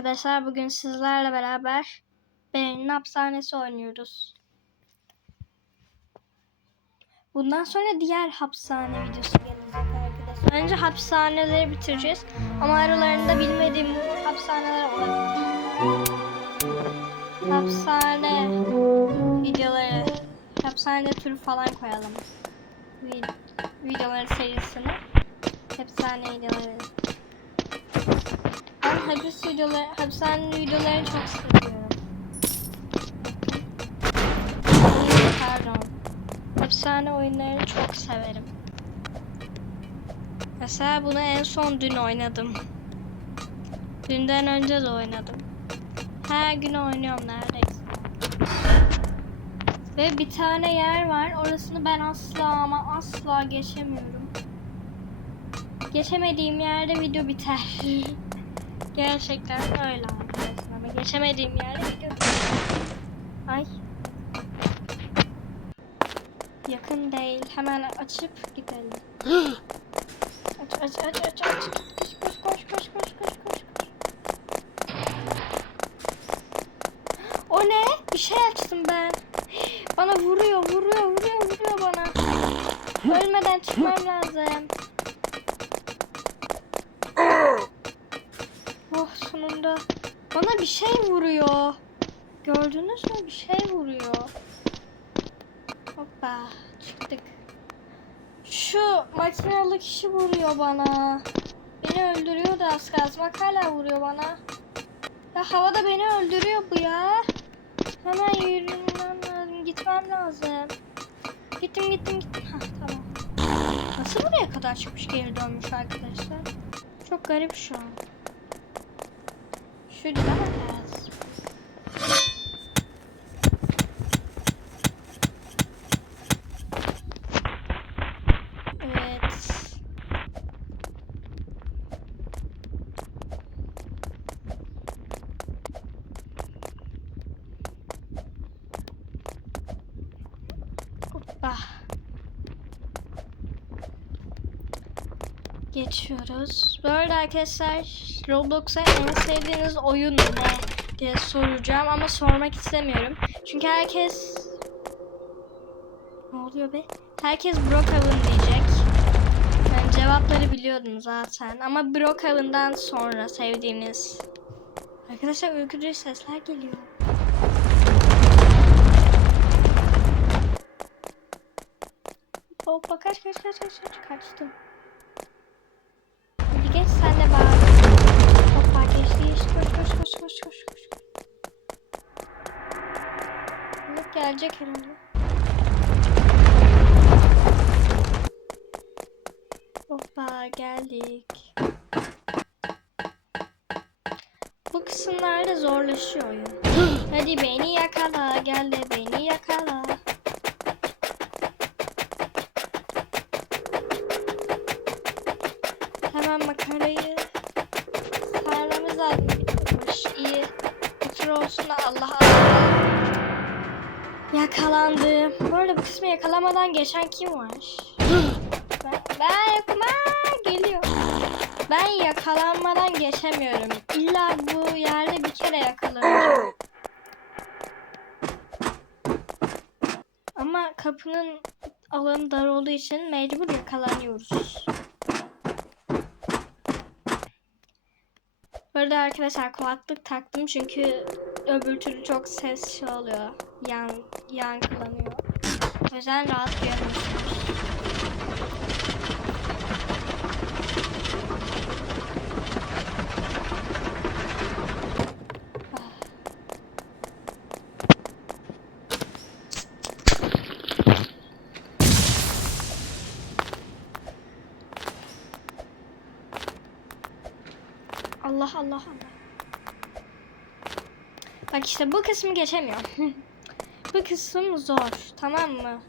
arkadaşlar. Bugün sizlerle beraber Beren'in hapishanesi oynuyoruz. Bundan sonra diğer hapishane videosu gelecek arkadaşlar. Önce hapishaneleri bitireceğiz. Ama aralarında bilmediğim hapishaneler olabilir. Hapishane videoları, hapishane türü falan koyalım. Vid- videoları serisine. Hapishane videoları. Hapis videoları, hapishane videolarını çok seviyorum. Pardon. Hapishane oyunlarını çok severim. Mesela bunu en son dün oynadım. Dünden önce de oynadım. Her gün oynuyorum neredeyse. Ve bir tane yer var. Orasını ben asla ama asla geçemiyorum. Geçemediğim yerde video biter. Gerçekten öyle. Ama geçemediğim yerde video. Ay. Yakın değil. Hemen açıp gidelim. aç aç aç aç aç. Koş koş koş koş koş koş koş. O ne? Bir şey açtım ben. Bana vuruyor, vuruyor, vuruyor, vuruyor bana. Ölmeden çıkmam lazım. Bir şey vuruyor. Gördünüz mü? Bir şey vuruyor. Hoppa çıktık. Şu makinalı kişi vuruyor bana. Beni öldürüyor da az kalsın. Bak hala vuruyor bana. Ya havada beni öldürüyor bu ya. Hemen yürümem lazım. Gitmem lazım. Gittim gittim gittim. Hah tamam. Nasıl buraya kadar çıkmış geri dönmüş arkadaşlar? Çok garip şu an. Şurada bakacağız. Evet. Hoppa. Geçiyoruz. Bu arada arkadaşlar Roblox'a en sevdiğiniz oyun ne diye soracağım ama sormak istemiyorum. Çünkü herkes... Ne oluyor be? Herkes Brookhaven diyecek. Ben cevapları biliyordum zaten ama Brookhaven'dan sonra sevdiğiniz... Arkadaşlar ürkütücü sesler geliyor. Hoppa kaç kaç kaç kaç kaç kaçtım. Gelecek herhalde. Hoppa geldik. Bu kısımlarda zorlaşıyor oyun. Hadi beni yakala gel de beni yakala. Hemen makarayı Yakalandım. Bu arada bu kısmı yakalamadan geçen kim var? ben, ben yokum. Aa, geliyor. Ben yakalanmadan geçemiyorum. İlla bu yerde bir kere yakalanıyorum. Ama kapının alanı dar olduğu için mecbur yakalanıyoruz. Bu arkadaşlar kulaklık taktım çünkü öbür türlü çok ses şey oluyor. Yan, yankılanıyor. O yüzden rahat görmüyorsunuz. Allah Allah Allah. Bak işte bu kısmı geçemiyorum. bu kısım zor. Tamam mı?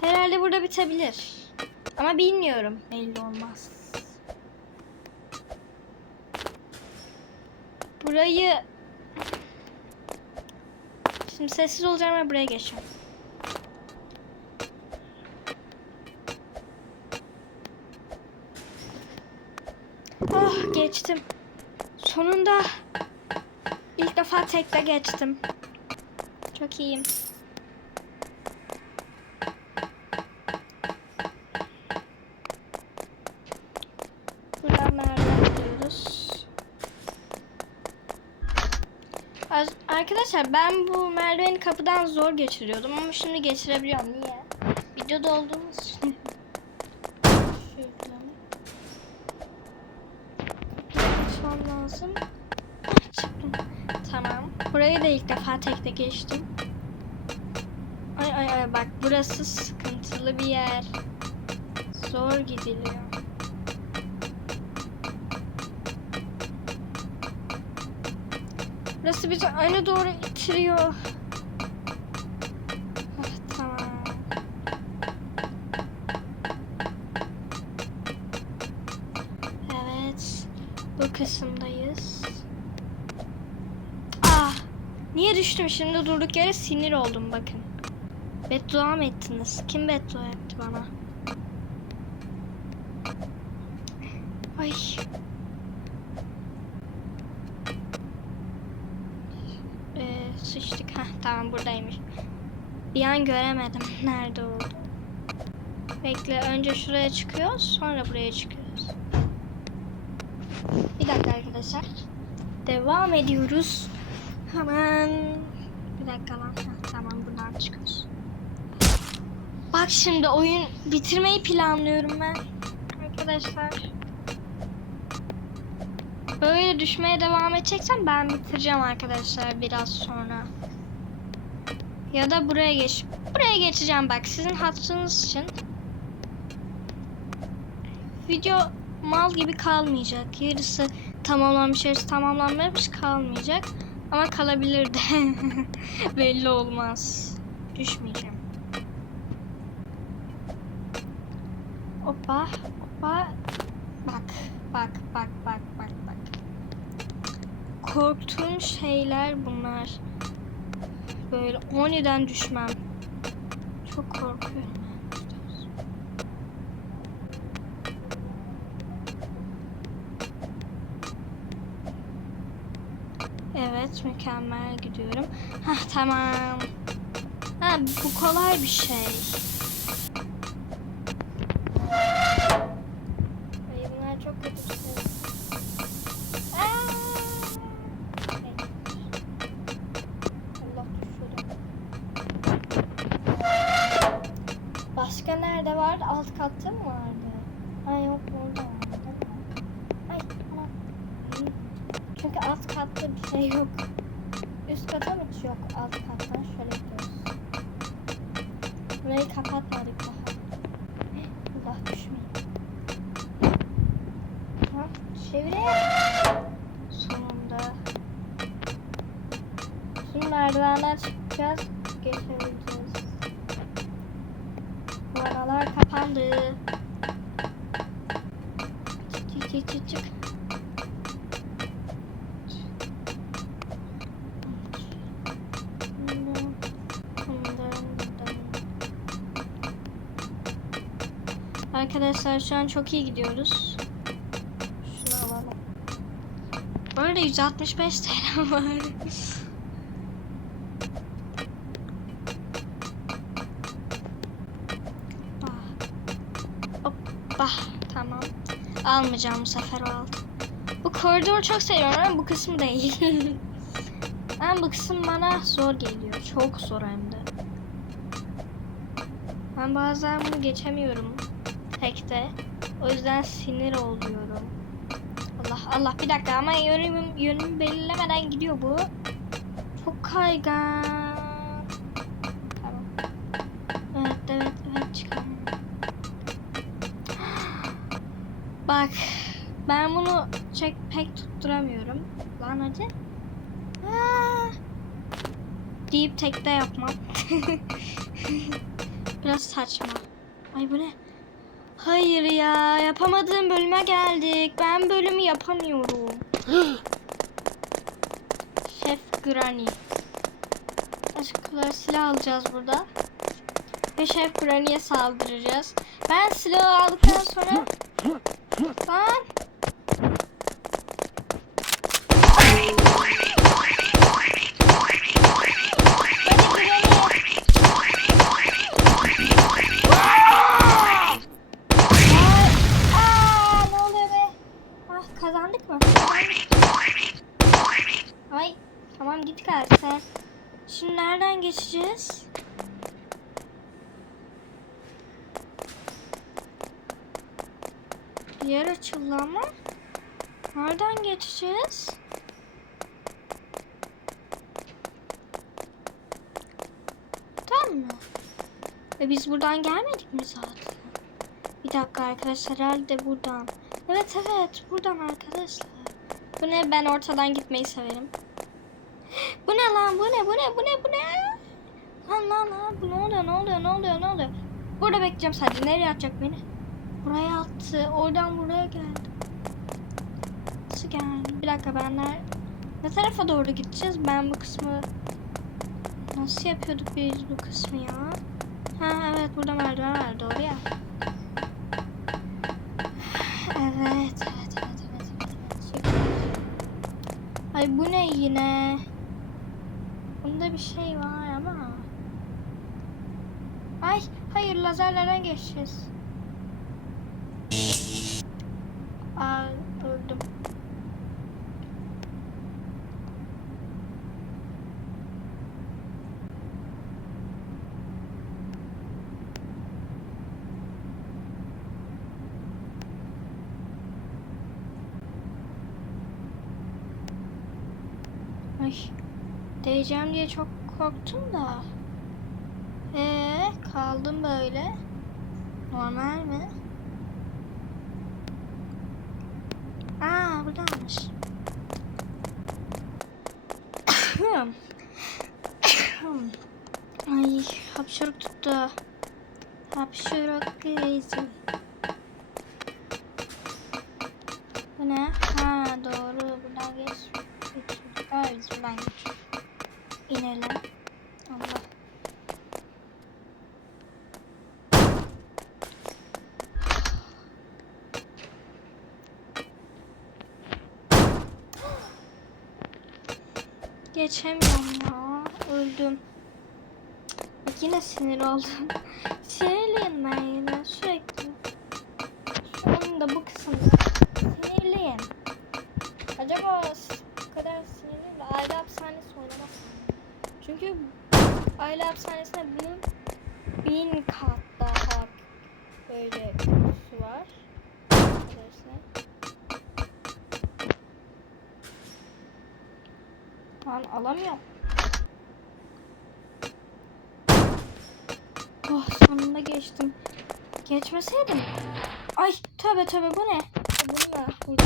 Herhalde burada bitebilir. Ama bilmiyorum. Belli olmaz. Burayı Şimdi sessiz olacağım ve buraya geçiyorum. Ah geçtim. Sonunda İlk defa tekte geçtim. Çok iyiyim. Arkadaşlar ben bu merdiveni kapıdan zor geçiriyordum ama şimdi geçirebiliyorum. Niye? Videoda olduğumuz için. Şuradan. Lazım. Çıktım. Tamam. Burayı da ilk defa tekte geçtim. Ay ay ay bak burası sıkıntılı bir yer. Zor gidiliyor. Burası bizi öne doğru itiriyor. Ah. Bu kısımdayız. Ah! Niye düştüm? Şimdi durduk yere sinir oldum bakın. Beddua mı ettiniz? Kim beddua etti bana? Ay. Ee, sıçtık. Heh, tamam buradaymış. Bir an göremedim nerede oldu. Bekle önce şuraya çıkıyoruz sonra buraya çıkıyoruz. Bir dakika arkadaşlar. Devam ediyoruz. Hemen bir dakika lan. Tamam buradan çıkıyoruz. Bak şimdi oyun bitirmeyi planlıyorum ben. Arkadaşlar. Böyle düşmeye devam edeceksem ben bitireceğim arkadaşlar biraz sonra. Ya da buraya geç. Buraya geçeceğim bak sizin hatırınız için. Video mal gibi kalmayacak. Yarısı tamamlanmış, yarısı tamamlanmamış kalmayacak. Ama kalabilir de. Belli olmaz. Düşmeyeceğim. Hoppa, hoppa. Bak, bak, bak, bak, bak, bak. Korktuğum şeyler bunlar. Böyle 10'den düşmem. Çok korkuyorum. Evet, mükemmel gidiyorum. Hah, tamam. Ha, bu kolay bir şey. Katta bir şey yok. Üst kata mı yok alt kattan? Şöyle gidiyoruz. Burayı kapatmadık daha. Allah düşmeyin. Tamam çevirelim. Sonunda. Şimdi merdivenden çıkacağız. Geçebileceğiz. Bu aralar kapandı. Çık çık çık çık. Arkadaşlar şu an çok iyi gidiyoruz. Şunu alalım. Bu arada 165 TL var. Hoppa. Tamam. Almayacağım bu sefer aldım. Bu koridoru çok seviyorum ama bu kısmı değil. ben bu kısım bana zor geliyor. Çok zor hem de. Ben bazen bunu geçemiyorum tekte. O yüzden sinir oluyorum. Allah Allah bir dakika ama yönümü, yönümü belirlemeden gidiyor bu. Çok kaygan. Tamam. Evet evet evet. Bak ben bunu çek pek tutturamıyorum. Lan hadi. Aa! Deyip tekte yapmam. Biraz saçma. Ay bu ne? Hayır ya yapamadığım bölüme geldik. Ben bölümü yapamıyorum. Şef Granny. Aşklar silah alacağız burada. Ve Şef Granny'e saldıracağız. Ben silahı aldıktan sonra... Lan! git kardeşler. Şimdi nereden geçeceğiz? Yer açıldı ama. Nereden geçeceğiz? Tamam mı? Ve biz buradan gelmedik mi zaten? Bir dakika arkadaşlar herhalde buradan. Evet evet buradan arkadaşlar. Bu ne? Ben ortadan gitmeyi severim. Bu ne lan? Bu ne? Bu ne? Bu ne? Bu ne? Lan lan lan. Bu ne oluyor? Ne oluyor? Ne oluyor? Ne oluyor? Burada bekleyeceğim sadece. Nereye atacak beni? Buraya attı. Oradan buraya geldi. Nasıl geldi? Bir dakika ben ner- ne tarafa doğru gideceğiz? Ben bu kısmı nasıl yapıyorduk biz bu kısmı ya? Ha evet burada merdiven var doğru ya. Evet, evet, evet, evet, evet. Ay bu ne yine? Bunda bir şey var ama. Ay hayır lazerlerden geçeceğiz. Aa öldüm. Ay değeceğim diye çok korktum da. Ee kaldım böyle. Normal mi? Aa buradaymış. Ay hapşırık tuttu. Hapşırık krizi. Bu ne? Ha doğru buradan geç. Ha biz buradan geçiyoruz. İnelim. Allah. Geçemiyorum ya. Öldüm. Yine sinir oldum. Sinirliyim ben yine sürekli. Sonunda bu kısımda sinirliyim. Acaba Çünkü aile hapishanesinde bunun bin kat daha böyle kutusu var. Arkadaşlar. Lan alamıyorum. Oh sonunda geçtim. Geçmeseydim. Ay tövbe tövbe bu ne? Bu ne?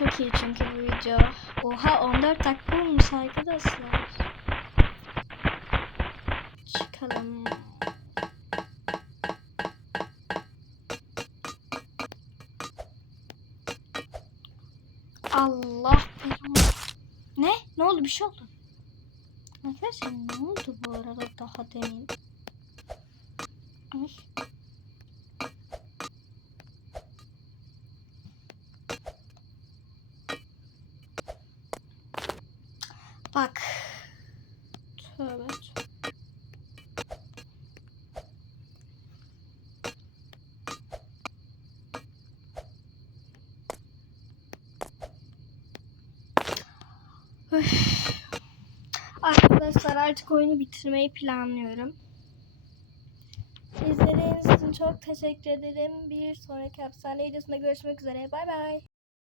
Çok iyi çünkü bu video. Oha 14 dakika olmuş arkadaşlar. Çıkalım. Allah belanı. Ne? Ne oldu? Bir şey oldu. Arkadaşlar ne oldu bu arada daha demin? Ay. Bak. Tövbe. Arkadaşlar artık oyunu bitirmeyi planlıyorum. İzlediğiniz için çok teşekkür ederim. Bir sonraki hapishane videosunda görüşmek üzere. Bay bay.